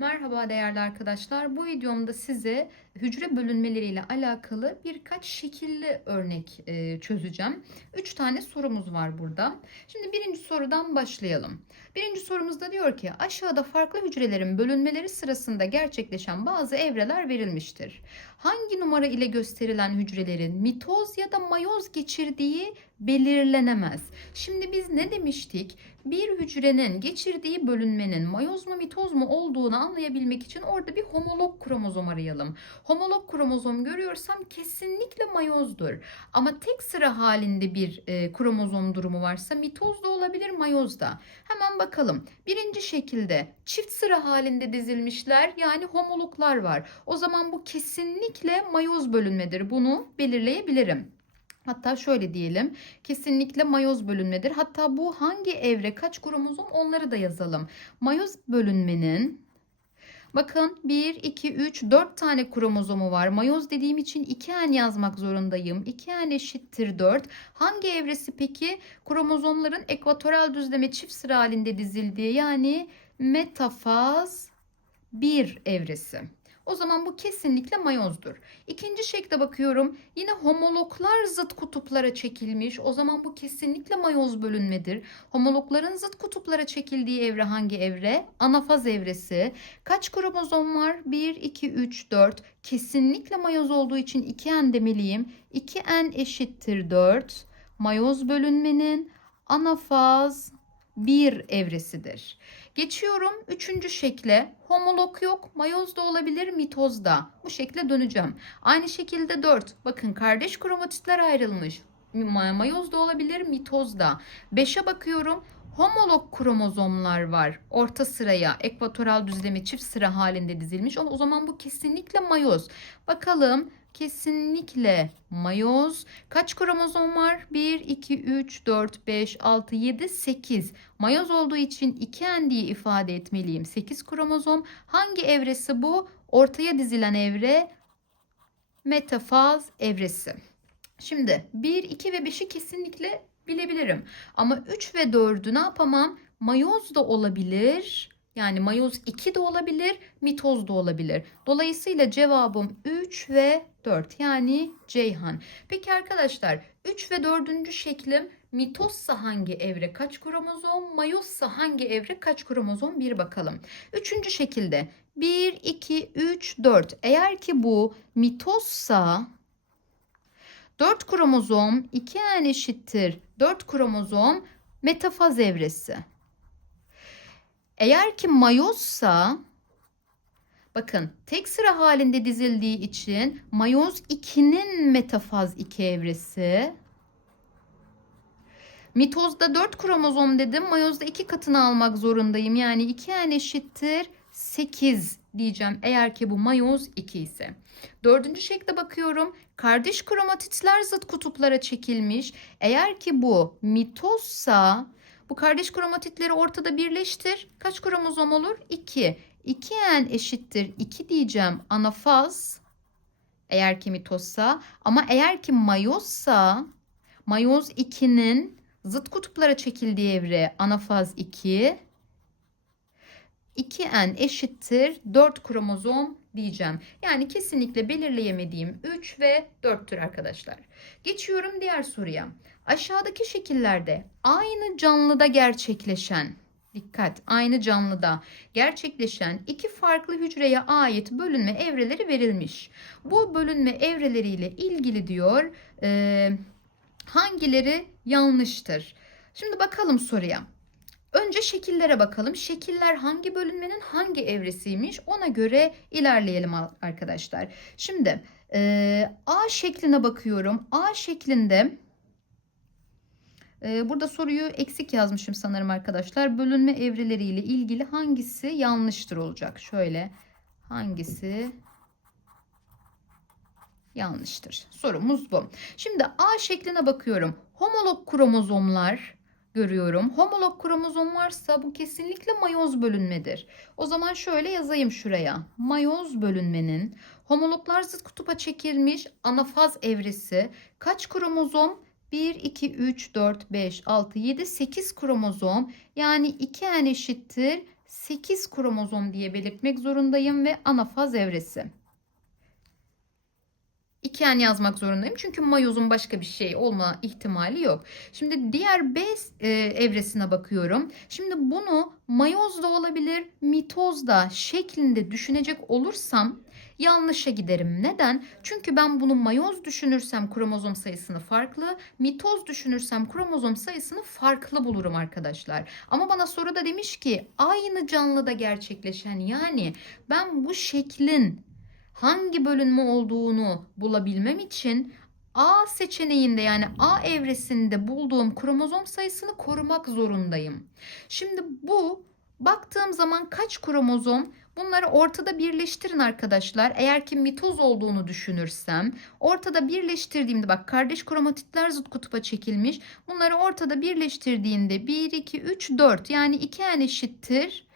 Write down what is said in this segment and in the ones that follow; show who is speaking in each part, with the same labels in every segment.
Speaker 1: Merhaba değerli arkadaşlar. Bu videomda size hücre bölünmeleriyle alakalı birkaç şekilli örnek e, çözeceğim. Üç tane sorumuz var burada. Şimdi birinci sorudan başlayalım. Birinci sorumuzda diyor ki aşağıda farklı hücrelerin bölünmeleri sırasında gerçekleşen bazı evreler verilmiştir. Hangi numara ile gösterilen hücrelerin mitoz ya da mayoz geçirdiği belirlenemez. Şimdi biz ne demiştik? Bir hücrenin geçirdiği bölünmenin mayoz mu mitoz mu olduğunu anlayabilmek için orada bir homolog kromozom arayalım. Homolog kromozom görüyorsam kesinlikle mayozdur. Ama tek sıra halinde bir e, kromozom durumu varsa mitoz da olabilir mayoz da. Hemen bakalım. Birinci şekilde çift sıra halinde dizilmişler yani homologlar var. O zaman bu kesinlikle mayoz bölünmedir. Bunu belirleyebilirim. Hatta şöyle diyelim. Kesinlikle mayoz bölünmedir. Hatta bu hangi evre kaç kromozom onları da yazalım. Mayoz bölünmenin Bakın 1, 2, 3, 4 tane kromozomu var. Mayoz dediğim için 2N yazmak zorundayım. 2N eşittir 4. Hangi evresi peki? Kromozomların ekvatoral düzleme çift sıra halinde dizildiği yani metafaz 1 evresi. O zaman bu kesinlikle mayozdur. İkinci şekle bakıyorum. Yine homologlar zıt kutuplara çekilmiş. O zaman bu kesinlikle mayoz bölünmedir. Homologların zıt kutuplara çekildiği evre hangi evre? Anafaz evresi. Kaç kromozom var? 1, 2, 3, 4. Kesinlikle mayoz olduğu için 2n demeliyim. 2n eşittir 4. Mayoz bölünmenin anafaz 1 evresidir. Geçiyorum üçüncü şekle. Homolog yok. Mayoz da olabilir, mitoz da. Bu şekle döneceğim. Aynı şekilde 4. Bakın kardeş kromatitler ayrılmış. Mayoz da olabilir, mitoz da. 5'e bakıyorum. Homolog kromozomlar var. Orta sıraya ekvatoral düzleme çift sıra halinde dizilmiş. O zaman bu kesinlikle mayoz. Bakalım kesinlikle mayoz. Kaç kromozom var? 1, 2, 3, 4, 5, 6, 7, 8. Mayoz olduğu için 2N diye ifade etmeliyim. 8 kromozom. Hangi evresi bu? Ortaya dizilen evre metafaz evresi. Şimdi 1, 2 ve 5'i kesinlikle bilebilirim. Ama 3 ve 4'ü ne yapamam? Mayoz da olabilir. Yani mayoz 2 de olabilir, mitoz da olabilir. Dolayısıyla cevabım 3 ve 4 yani Ceyhan. Peki arkadaşlar 3 ve 4. şeklim mitozsa hangi evre kaç kromozom, mayozsa hangi evre kaç kromozom bir bakalım. Üçüncü şekilde 1, 2, 3, 4. Eğer ki bu mitozsa 4 kromozom 2n eşittir 4 kromozom metafaz evresi. Eğer ki mayozsa bakın tek sıra halinde dizildiği için mayoz 2'nin metafaz 2 evresi. Mitozda 4 kromozom dedim. Mayozda 2 katını almak zorundayım. Yani 2n eşittir 8 diyeceğim eğer ki bu mayoz 2 ise. Dördüncü şekle bakıyorum. Kardeş kromatitler zıt kutuplara çekilmiş. Eğer ki bu mitozsa bu kardeş kromatitleri ortada birleştir. Kaç kromozom olur? 2. 2n eşittir 2 diyeceğim anafaz. Eğer ki mitozsa ama eğer ki mayozsa mayoz 2'nin zıt kutuplara çekildiği evre anafaz 2. 2n eşittir 4 kromozom diyeceğim. Yani kesinlikle belirleyemediğim 3 ve 4'tür arkadaşlar. Geçiyorum diğer soruya. Aşağıdaki şekillerde aynı canlıda gerçekleşen Dikkat aynı canlıda gerçekleşen iki farklı hücreye ait bölünme evreleri verilmiş. Bu bölünme evreleriyle ilgili diyor e, hangileri yanlıştır? Şimdi bakalım soruya. Önce şekillere bakalım. Şekiller hangi bölünmenin hangi evresiymiş ona göre ilerleyelim arkadaşlar. Şimdi e, A şekline bakıyorum. A şeklinde e, burada soruyu eksik yazmışım sanırım arkadaşlar. Bölünme evreleriyle ilgili hangisi yanlıştır olacak? Şöyle hangisi yanlıştır? Sorumuz bu. Şimdi A şekline bakıyorum. Homolog kromozomlar görüyorum. Homolog kromozom varsa bu kesinlikle mayoz bölünmedir. O zaman şöyle yazayım şuraya. Mayoz bölünmenin homologlar zıt kutupa çekilmiş anafaz evresi kaç kromozom? 1, 2, 3, 4, 5, 6, 7, 8 kromozom yani 2n eşittir 8 kromozom diye belirtmek zorundayım ve anafaz evresi. İki en yazmak zorundayım çünkü mayozun başka bir şey olma ihtimali yok. Şimdi diğer B e, evresine bakıyorum. Şimdi bunu mayoz da olabilir, mitoz da şeklinde düşünecek olursam yanlışa giderim. Neden? Çünkü ben bunu mayoz düşünürsem kromozom sayısını farklı, mitoz düşünürsem kromozom sayısını farklı bulurum arkadaşlar. Ama bana soruda demiş ki aynı canlıda gerçekleşen yani ben bu şeklin hangi bölünme olduğunu bulabilmem için A seçeneğinde yani A evresinde bulduğum kromozom sayısını korumak zorundayım. Şimdi bu baktığım zaman kaç kromozom? Bunları ortada birleştirin arkadaşlar. Eğer ki mitoz olduğunu düşünürsem ortada birleştirdiğimde bak kardeş kromatitler zıt kutupa çekilmiş. Bunları ortada birleştirdiğinde 1, 2, 3, 4 yani 2 en eşittir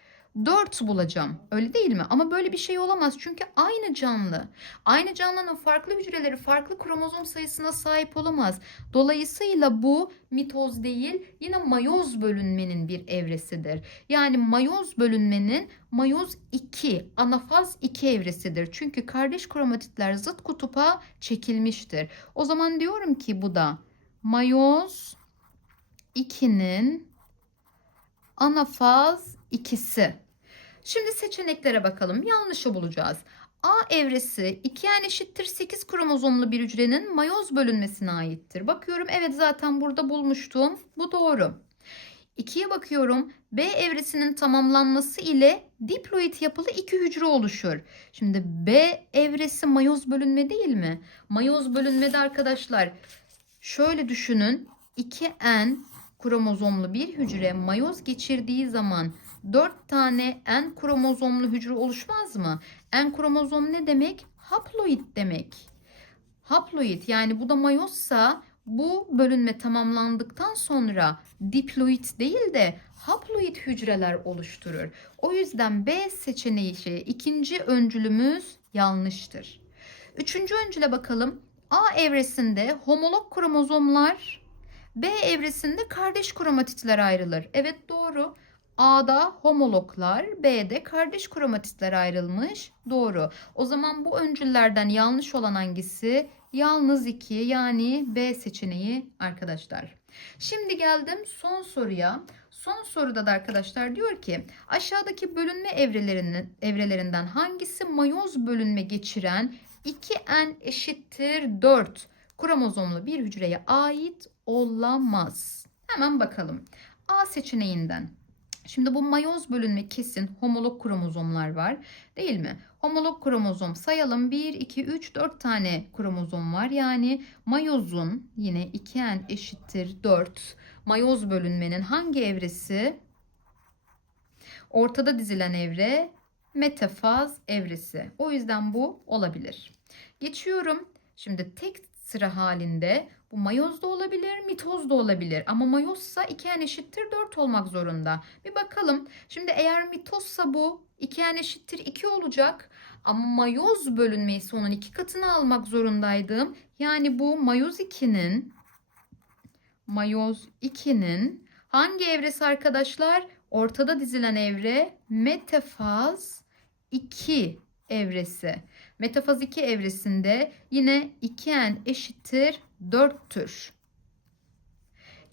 Speaker 1: 4 bulacağım. Öyle değil mi? Ama böyle bir şey olamaz. Çünkü aynı canlı. Aynı canlının farklı hücreleri farklı kromozom sayısına sahip olamaz. Dolayısıyla bu mitoz değil yine mayoz bölünmenin bir evresidir. Yani mayoz bölünmenin mayoz 2, anafaz 2 evresidir. Çünkü kardeş kromatitler zıt kutupa çekilmiştir. O zaman diyorum ki bu da mayoz 2'nin anafaz ikisi. Şimdi seçeneklere bakalım. Yanlışı bulacağız. A evresi 2 en eşittir 8 kromozomlu bir hücrenin mayoz bölünmesine aittir. Bakıyorum evet zaten burada bulmuştum. Bu doğru. 2'ye bakıyorum. B evresinin tamamlanması ile diploid yapılı iki hücre oluşur. Şimdi B evresi mayoz bölünme değil mi? Mayoz bölünmede arkadaşlar şöyle düşünün. 2N kromozomlu bir hücre mayoz geçirdiği zaman 4 tane N kromozomlu hücre oluşmaz mı? N kromozom ne demek? Haploid demek. Haploid yani bu da mayozsa bu bölünme tamamlandıktan sonra diploid değil de haploid hücreler oluşturur. O yüzden B seçeneği şey ikinci öncülümüz yanlıştır. Üçüncü öncüle bakalım. A evresinde homolog kromozomlar B evresinde kardeş kromatitler ayrılır. Evet doğru. A'da homologlar, B'de kardeş kromatitler ayrılmış. Doğru. O zaman bu öncüllerden yanlış olan hangisi? Yalnız 2 yani B seçeneği arkadaşlar. Şimdi geldim son soruya. Son soruda da arkadaşlar diyor ki aşağıdaki bölünme evrelerinin evrelerinden hangisi mayoz bölünme geçiren 2n eşittir 4 kromozomlu bir hücreye ait olamaz. Hemen bakalım. A seçeneğinden Şimdi bu mayoz bölünme kesin homolog kromozomlar var değil mi? Homolog kromozom sayalım 1, 2, 3, 4 tane kromozom var. Yani mayozun yine 2n eşittir 4 mayoz bölünmenin hangi evresi? Ortada dizilen evre metafaz evresi. O yüzden bu olabilir. Geçiyorum. Şimdi tek sıra halinde bu mayoz da olabilir, mitoz da olabilir. Ama mayozsa 2n eşittir 4 olmak zorunda. Bir bakalım. Şimdi eğer mitozsa bu 2n eşittir 2 olacak. Ama mayoz bölünme ise onun iki katını almak zorundaydım. Yani bu mayoz 2'nin mayoz 2'nin hangi evresi arkadaşlar? Ortada dizilen evre metafaz 2 evresi. Metafaz 2 evresinde yine 2n eşittir 4'tür.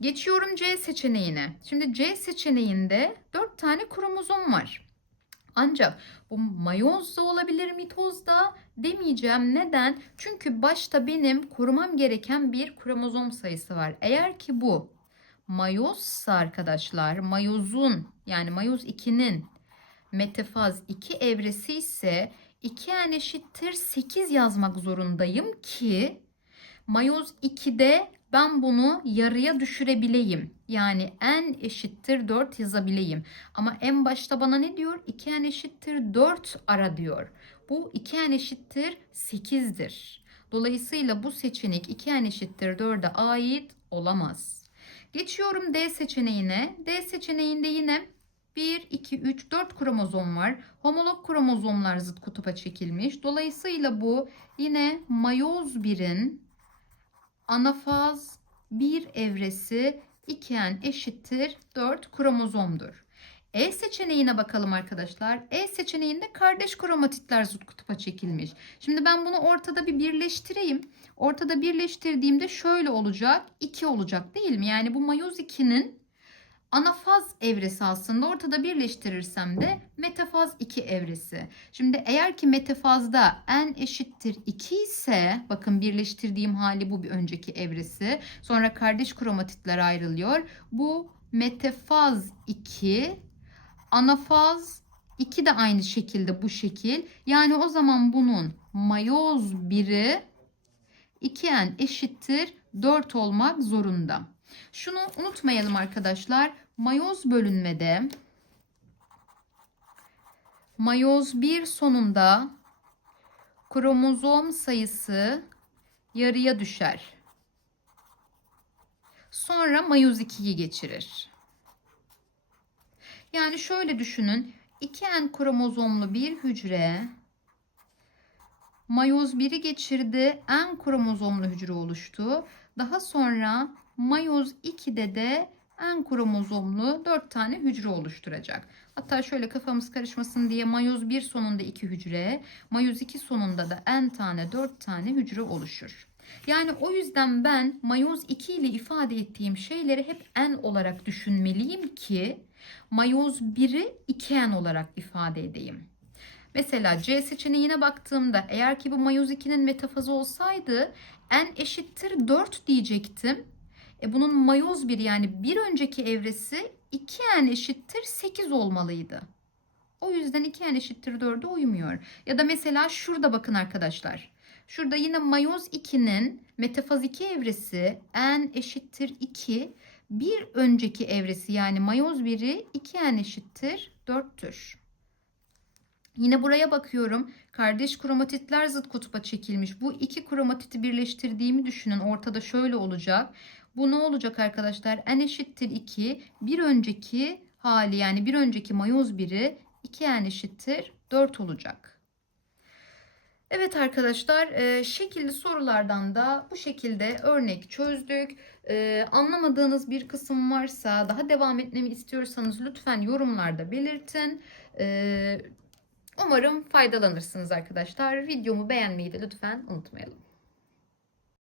Speaker 1: Geçiyorum C seçeneğine. Şimdi C seçeneğinde 4 tane kromozom var. Ancak bu mayoz da olabilir mitoz da demeyeceğim. Neden? Çünkü başta benim korumam gereken bir kromozom sayısı var. Eğer ki bu mayozsa arkadaşlar mayozun yani mayoz 2'nin metafaz 2 evresi ise 2n eşittir 8 yazmak zorundayım ki mayoz 2'de ben bunu yarıya düşürebileyim. Yani n eşittir 4 yazabileyim. Ama en başta bana ne diyor? 2n eşittir 4 ara diyor. Bu 2n eşittir 8'dir. Dolayısıyla bu seçenek 2n eşittir 4'e ait olamaz. Geçiyorum D seçeneğine. D seçeneğinde yine 1, 2, 3, 4 kromozom var. Homolog kromozomlar zıt kutupa çekilmiş. Dolayısıyla bu yine mayoz 1'in anafaz 1 evresi 2n eşittir 4 kromozomdur. E seçeneğine bakalım arkadaşlar. E seçeneğinde kardeş kromatitler zıt kutupa çekilmiş. Şimdi ben bunu ortada bir birleştireyim. Ortada birleştirdiğimde şöyle olacak. 2 olacak değil mi? Yani bu mayoz 2'nin anafaz evresi aslında ortada birleştirirsem de metafaz 2 evresi. Şimdi eğer ki metafazda n eşittir 2 ise bakın birleştirdiğim hali bu bir önceki evresi. Sonra kardeş kromatitler ayrılıyor. Bu metafaz 2 anafaz 2 de aynı şekilde bu şekil. Yani o zaman bunun mayoz 1'i 2n eşittir 4 olmak zorunda. Şunu unutmayalım arkadaşlar. Mayoz bölünmede mayoz 1 sonunda kromozom sayısı yarıya düşer. Sonra mayoz 2'yi geçirir. Yani şöyle düşünün. 2n kromozomlu bir hücre mayoz 1'i geçirdi. N kromozomlu hücre oluştu. Daha sonra mayoz 2'de de N kromozomlu 4 tane hücre oluşturacak. Hatta şöyle kafamız karışmasın diye mayoz 1 sonunda 2 hücre, mayoz 2 sonunda da N tane 4 tane hücre oluşur. Yani o yüzden ben mayoz 2 ile ifade ettiğim şeyleri hep N olarak düşünmeliyim ki mayoz 1'i 2N olarak ifade edeyim. Mesela C seçeneğine baktığımda eğer ki bu mayoz 2'nin metafazı olsaydı N eşittir 4 diyecektim. E bunun mayoz 1 yani bir önceki evresi 2N eşittir 8 olmalıydı. O yüzden 2N eşittir 4'e uymuyor. Ya da mesela şurada bakın arkadaşlar. Şurada yine mayoz 2'nin metafaz 2 evresi N eşittir 2. Bir önceki evresi yani mayoz 1'i 2N eşittir 4'tür. Yine buraya bakıyorum. Kardeş kromatitler zıt kutupa çekilmiş. Bu iki kromatiti birleştirdiğimi düşünün. Ortada şöyle olacak. Bu ne olacak arkadaşlar? N eşittir 2. Bir önceki hali yani bir önceki mayoz 1'i 2N eşittir 4 olacak. Evet arkadaşlar e, şekilli sorulardan da bu şekilde örnek çözdük. E, anlamadığınız bir kısım varsa daha devam etmemi istiyorsanız lütfen yorumlarda belirtin. E, umarım faydalanırsınız arkadaşlar. Videomu beğenmeyi de lütfen unutmayalım.